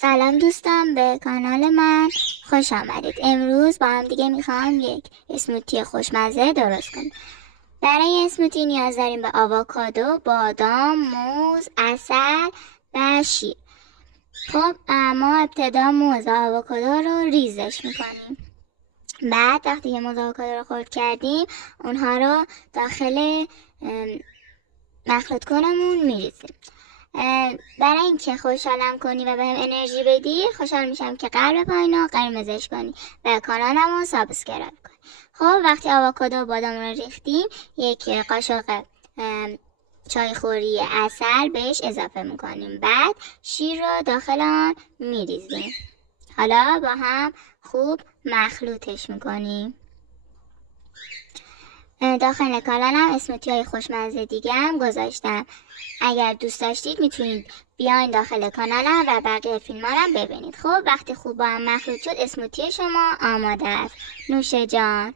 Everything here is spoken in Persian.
سلام دوستان، به کانال من خوش آمدید. امروز با هم دیگه میخوام یک اسموتی خوشمزه درست کنیم. برای این اسموتی نیاز داریم به آووکادو، بادام، موز، عسل و شیر. خب ما ابتدا موز و آووکادو رو ریزش میکنیم. بعد وقتی که موز و آووکادو رو خرد کردیم اونها رو داخل مخلوط کنمون میریزیم. برای اینکه خوشحالم کنی و بهم انرژی بدی خوشحال میشم که قلب پایین رو قرمزش کنی و کانالمو سابسکرایب کنی. خب وقتی آووکادو و بادام رو ریختیم یک قاشق چای خوری عسل بهش اضافه میکنیم. بعد شیر رو داخل آن میریزیم. حالا با هم خوب مخلوطش میکنیم. داخل کانالم اسموتی های خوشمزه دیگه هم گذاشتم. اگر دوست داشتید میتونید بیاین داخل کانالم و بقیه فیلم ها رو ببینید. خب وقتی خوب با هم مخلوط شد اسموتی شما آماده است. نوش جان.